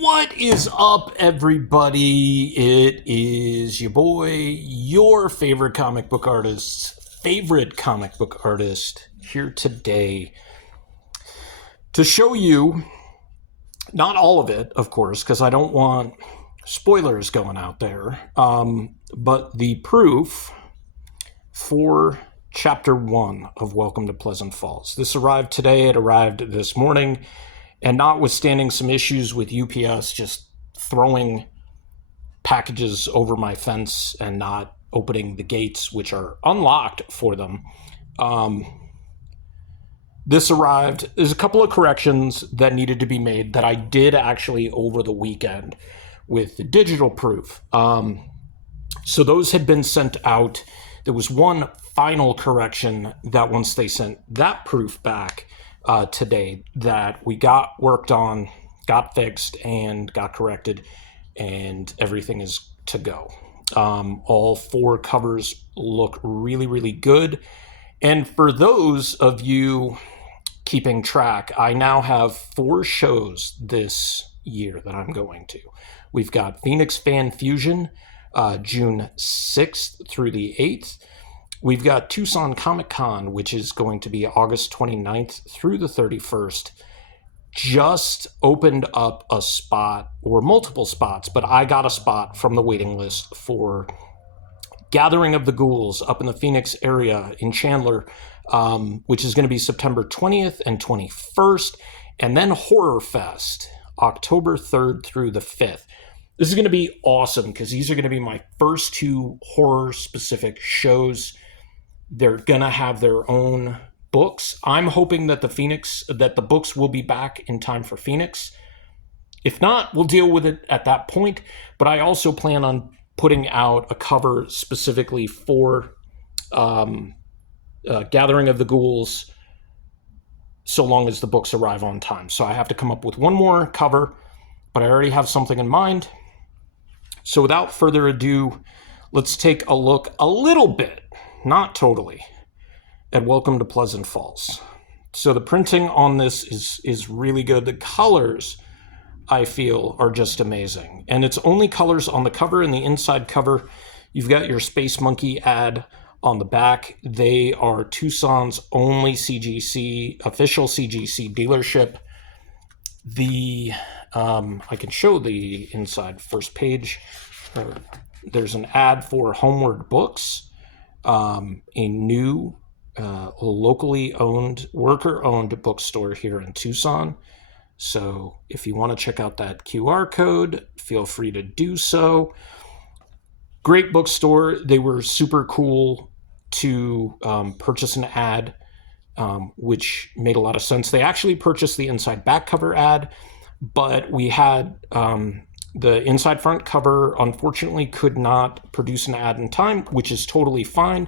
What is up, everybody? It is your boy, your favorite comic book artist, here today to show you, not all of it, of course, because I don't want spoilers going out there, but the proof for Chapter 1 of Welcome to Pleasant Falls. This arrived today, it arrived this morning. And notwithstanding some issues with UPS just throwing packages over my fence and not opening the gates, which are unlocked for them, this arrived. There's a couple of corrections that needed to be made that I did actually over the weekend with the digital proof. So those had been sent out. There was one final correction that once they sent that proof back, today that we got worked on, got fixed, and got corrected, and everything is to go. All four covers look really, really good. And for those of you keeping track, I now have 4 shows this year that I'm going to. We've got Phoenix Fan Fusion, June 6th through the 8th. We've got Tucson Comic Con, which is going to be August 29th through the 31st. Just opened up a spot, or multiple spots, but I got a spot from the waiting list for Gathering of the Ghouls up in the Phoenix area in Chandler, which is going to be September 20th and 21st. And then Horror Fest, October 3rd through the 5th. This is going to be awesome because these are going to be my first 2 horror-specific shows. They're going to have their own books. I'm hoping that the books will be back in time for Phoenix. If not, we'll deal with it at that point. But I also plan on putting out a cover specifically for Gathering of the Ghouls, so long as the books arrive on time. So I have to come up with one more cover, but I already have something in mind. So without further ado, let's take a look a little bit, not totally, at Welcome to Pleasant Falls. So the printing on this is really good. The colors, I feel, are just amazing. And it's only colors on the cover and the inside cover. You've got your Space Monkey ad on the back. They are Tucson's only official CGC dealership. I can show the inside first page. There's an ad for Homeward Books, a new locally owned, worker-owned bookstore here in Tucson. So if you want to check out that QR code, feel free to do so. Great bookstore. They were super cool to purchase an ad, which made a lot of sense. They actually purchased the inside back cover ad, but we had the inside front cover, unfortunately, could not produce an ad in time, which is totally fine.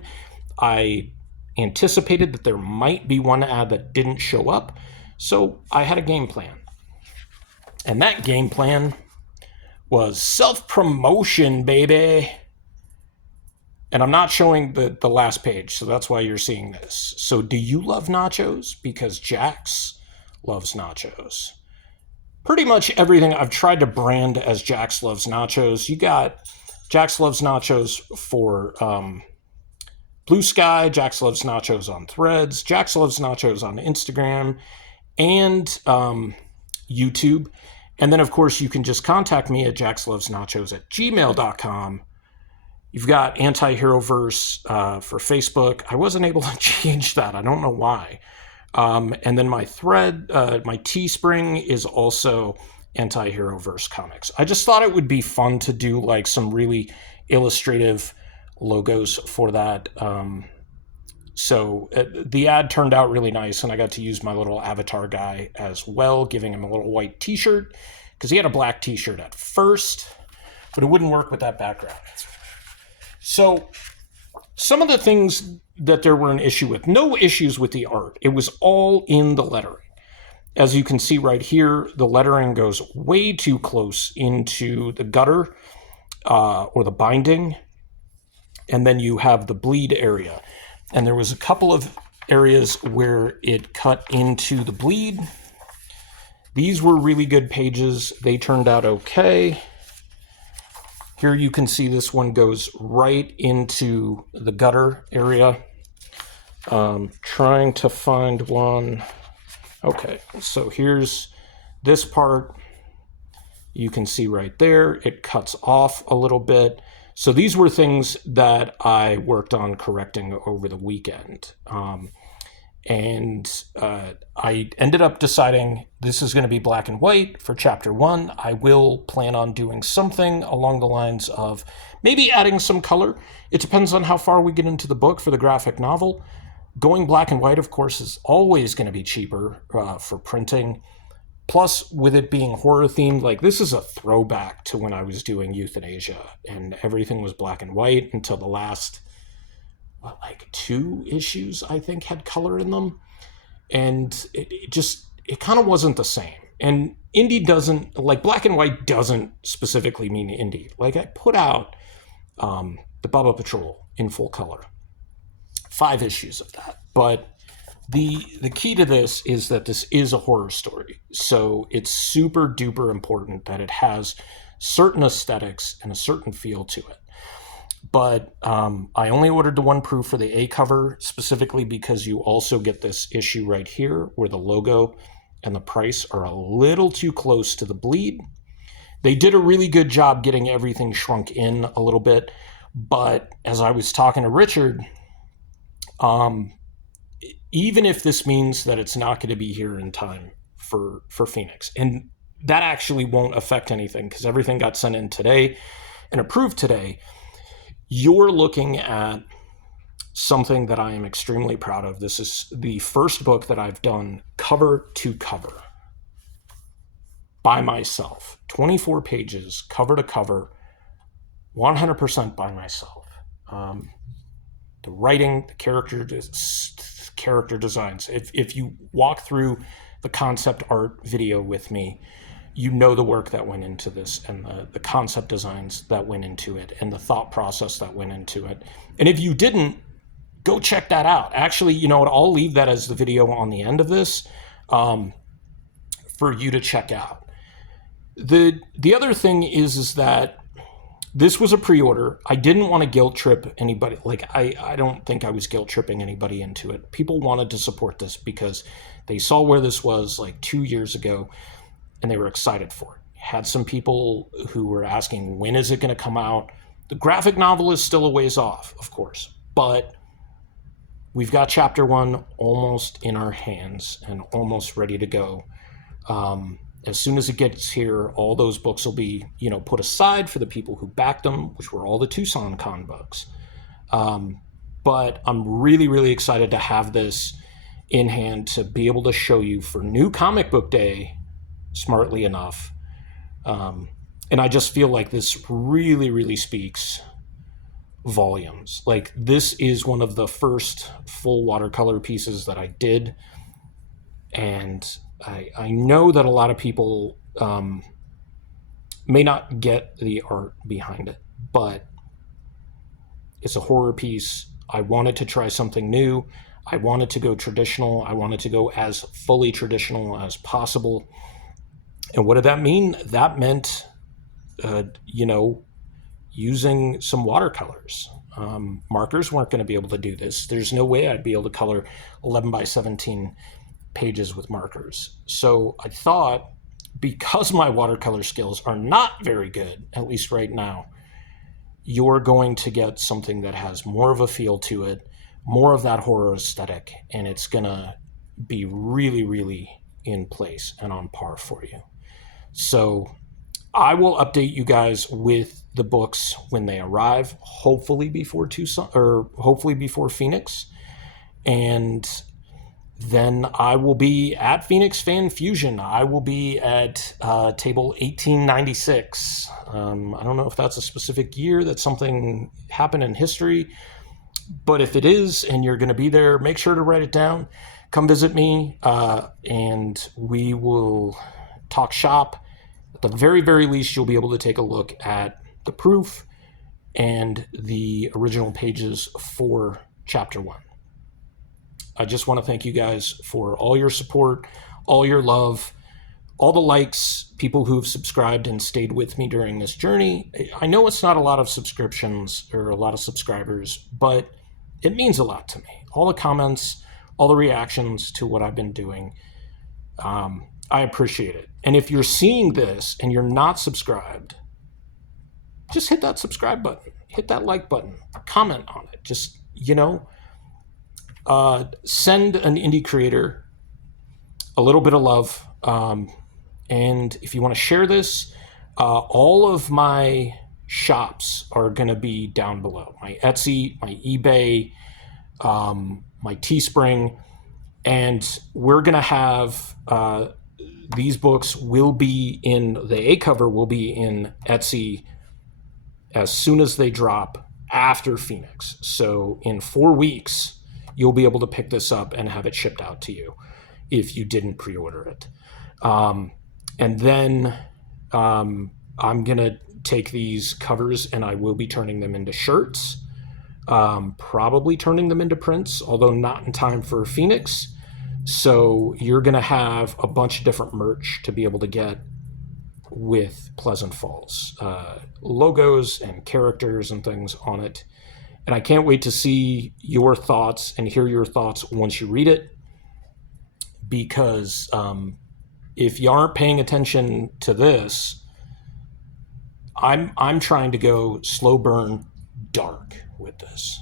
I anticipated that there might be one ad that didn't show up, so I had a game plan. And that game plan was self-promotion, baby. And I'm not showing the last page, so that's why you're seeing this. So do you love nachos? Because Jax loves nachos. Pretty much everything I've tried to brand as Jax Loves Nachos. You got Jax Loves Nachos for Blue Sky, Jax Loves Nachos on Threads, Jax Loves Nachos on Instagram, and YouTube. And then, of course, you can just contact me at jaxlovesnachos@gmail.com. You've got Anti-Heroverse for Facebook. I wasn't able to change that. I don't know why. And then my thread, my Teespring is also Anti-Heroverse Comics. I just thought it would be fun to do like some really illustrative logos for that. So the ad turned out really nice, and I got to use my little avatar guy as well, giving him a little white t-shirt, because he had a black t-shirt at first, but it wouldn't work with that background. So some of the things that there were an issue with, no issues with the art. It was all in the lettering. As you can see right here, the lettering goes way too close into the gutter or the binding. And then you have the bleed area. And there was a couple of areas where it cut into the bleed. These were really good pages. They turned out okay. Here you can see this one goes right into the gutter area. Trying to find one. Okay, so here's this part. You can see right there, it cuts off a little bit. So these were things that I worked on correcting over the weekend. I ended up deciding this is going to be black and white for chapter 1. I will plan on doing something along the lines of maybe adding some color. It depends on how far we get into the book for the graphic novel. Going black and white, of course, is always going to be cheaper for printing. Plus, with it being horror themed, like this is a throwback to when I was doing Euthanasia and everything was black and white until the last, 2 issues, I think, had color in them. And it kind of wasn't the same. And indie doesn't, black and white doesn't specifically mean indie. Like I put out the Bubba Patrol in full color. 5 issues of that. But the key to this is that this is a horror story. So it's super duper important that it has certain aesthetics and a certain feel to it. But I only ordered the 1 proof for the A cover specifically because you also get this issue right here where the logo and the price are a little too close to the bleed. They did a really good job getting everything shrunk in a little bit. But as I was talking to Richard, even if this means that it's not going to be here in time for Phoenix, and that actually won't affect anything because everything got sent in today and approved today, you're looking at something that I am extremely proud of. This is the first book that I've done cover to cover by myself. 24 pages, cover to cover, 100% by myself. The writing, the character designs. If you walk through the concept art video with me, you know the work that went into this and the concept designs that went into it and the thought process that went into it. And if you didn't, go check that out. Actually, you know what? I'll leave that as the video on the end of this for you to check out. The other thing is that this was a pre-order. I didn't want to guilt trip anybody. I don't think I was guilt tripping anybody into it. People wanted to support this because they saw where this was 2 years ago and they were excited for it. Had some people who were asking, when is it going to come out? The graphic novel is still a ways off, of course, but we've got chapter 1 almost in our hands and almost ready to go. As soon as it gets here, all those books will be, put aside for the people who backed them, which were all the Tucson Con books. But I'm really, really excited to have this in hand to be able to show you for New Comic Book Day, smartly enough. And I just feel like this really, really speaks volumes. This is one of the first full watercolor pieces that I did. And I know that a lot of people may not get the art behind it, but it's a horror piece. I wanted to try something new. I wanted to go traditional. I wanted to go as fully traditional as possible. And what did that mean? That meant, using some watercolors. Markers weren't going to be able to do this. There's no way I'd be able to color 11 by 17 pages with markers. So I thought, because my watercolor skills are not very good, at least right now, you're going to get something that has more of a feel to it, more of that horror aesthetic, and it's going to be really, really in place and on par for you. So I will update you guys with the books when they arrive, hopefully before Tucson, or hopefully before Phoenix. And then I will be at Phoenix Fan Fusion. I will be at table 1896. I don't know if that's a specific year that something happened in history, but if it is and you're going to be there, make sure to write it down. Come visit me, and we will talk shop. At the very, very least, you'll be able to take a look at the proof and the original pages for chapter 1. I just want to thank you guys for all your support, all your love, all the likes, people who've subscribed and stayed with me during this journey. I know it's not a lot of subscriptions or a lot of subscribers, but it means a lot to me. All the comments, all the reactions to what I've been doing, I appreciate it. And if you're seeing this and you're not subscribed, just hit that subscribe button, hit that like button, comment on it. Just, send an indie creator a little bit of love. And if you want to share this, all of my shops are going to be down below. My Etsy, my eBay, my Teespring, and we're going to have these books will be in, the A cover will be in Etsy as soon as they drop after Phoenix. So in 4 weeks, you'll be able to pick this up and have it shipped out to you if you didn't pre-order it. And then I'm going to take these covers and I will be turning them into shirts, probably turning them into prints, although not in time for Phoenix. So you're going to have a bunch of different merch to be able to get with Pleasant Falls, logos and characters and things on it. And I can't wait to see your thoughts and hear your thoughts once you read it, because if you aren't paying attention to this, I'm trying to go slow burn dark with this.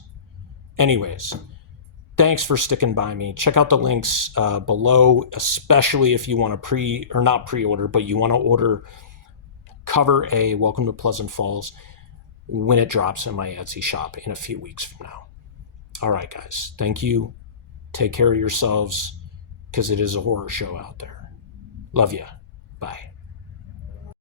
Anyways, thanks for sticking by me. Check out the links below, especially if you want to not pre-order, but you want to order cover A, Welcome to Pleasant Falls, when it drops in my Etsy shop in a few weeks from now. All right, guys. Thank you. Take care of yourselves, because it is a horror show out there. Love ya. Bye.